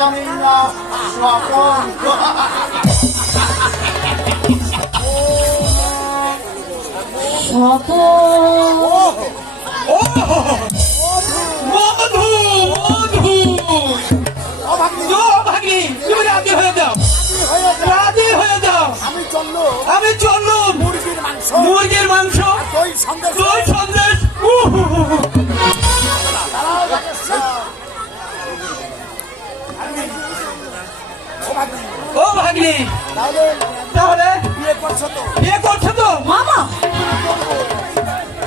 সামিনা স্বপন মধু তুমি রাজি হয়ে যাও। রাজি হয়ে যাও আমি চলল আমি চললুম মুরগির মাংস। মুরগির মাংস। দই সন্দেশ। দই সন্দেশ। তাহলে বিয়ে করছ তো? বিয়ে করছ তো? মামা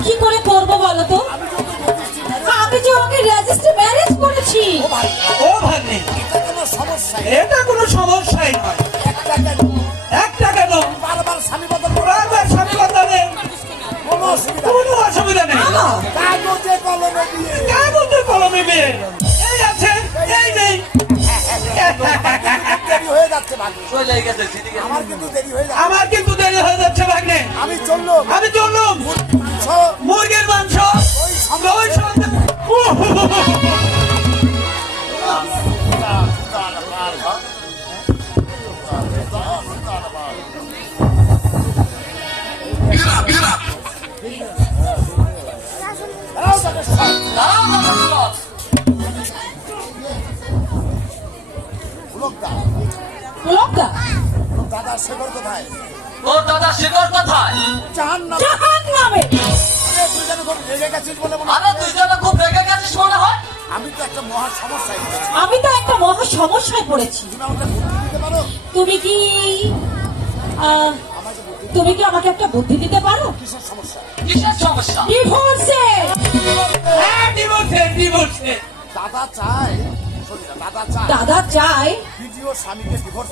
কি করে করব বলো তো? আমি যে ওকে রেজিস্টার ম্যারেজ করেছি। ও ভাই এটা কোনো সমস্যা নেই। কোনো সমস্যাই নয়। একটা কেন কেন বারবার স্বামী বদল করে। বারবার স্বামী বাতালে কোনো অসুবিধা নেই। কোনো অসুবিধা নেই। মামা কাগজে কলমে বিয়ে কাগজে কলমে বিয়ে আমার কিন্তু দেরি হয়ে যাচ্ছে। আমার কিন্তু দেরি হয়ে যাচ্ছে ভাগ্নে। আমি চলল আমি চললুম। মুরগির মাংস। দই সন্দেশ দই লোকটা দাদা শেখর কোথায়? তোর দাদা শিকড় কোথায়। জাহান নামে আরে, তুই যেন খুব রেগে গেছিস বলে হয়। আরে তুই যেন খুব রেগে গেছিস মনে হয়? আমি তো একটা মহা সমস্যায় পড়েছি। আমি তো একটা মহা সমস্যায় পড়েছি। তুমি আমাকে বুদ্ধি দিতে পারো? তুমি কি তুমি কি আমাকে একটা বুদ্ধি দিতে পারো? কিসের সমস্যা? কিসের সমস্যা? ডিভোর্সে হ্যাঁ ডিভোর্সে ডিভোর্সে দাদা চায় দাদা চায়। দাদা চায়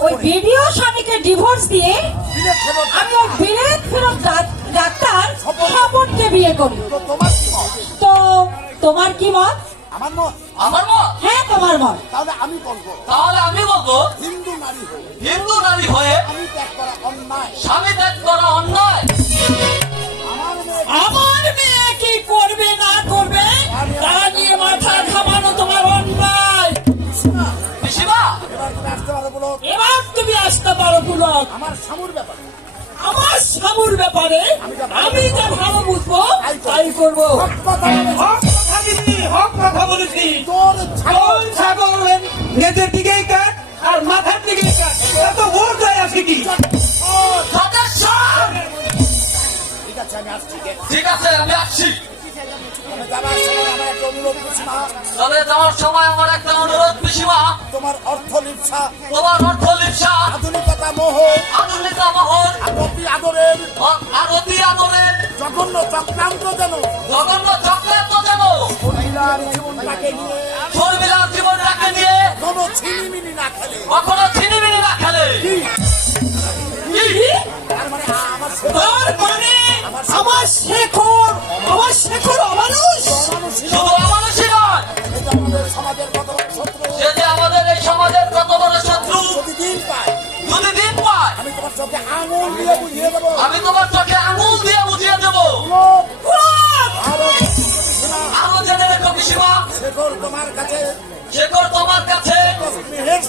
ওই করে ভিডিও স্বামীকে ডিভোর্স দিয়ে আমি ওই বিলেত ফেরত ডাক্তার স্বপনকে বিয়ে করি। তো তোমার কি মত? তো তোমার কি মত? আমার মত? আমার মত? হ্যাঁ তোমার মত। তাহলে আমি বলব তাহলে আমি বলব হিন্দু নারী হয়ে হিন্দু নারী হয়ে আমি ত্যাগ করা অন্যায়। স্বামী ত্যাগ করা অন্যায়। আমার সামুর ব্যাপারে আমি যা ভালো বুঝব তাই করব। হক কথা বলেছি। ছাগল। নিজের দিকেই কাট আর মাথার দিকেই কাট। এত ভোট যায় আছে কি! ঠিক আছে আমি আসছি ঠিক আছে আমি আসছি। তবে যাওয়ার সময় আমার একটা অনুরোধ পিসিমা। তোমার অর্থ লিপসা। তোমার অর্থ লিপসা। আধুনিকতা মোহ আধুনিকা মহল আদতি আদরের। আরতি আদরের। জঘন্য চক্রান্ত যেন। জঘন্য চক্রান্ত যেন। মহিলার জীবনটাকে নিয়ে। শর্মিলার জীবনটাকে নিয়ে। কোনো ছিনিমিনি না খেলে।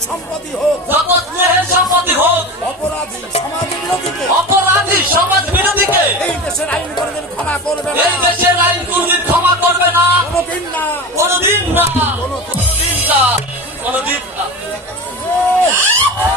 সম্পত্তি হোক জগৎ স্নেহের সম্পত্তি হোক অপরাধী সমাজ বিরোধীকে অপরাধী সমাজ বিরোধীকে এই দেশের আইন কোনদিন ক্ষমা করবে না। এই দেশের আইন কোনদিন ক্ষমা করবে না। কোনদিন না। কোনদিন না।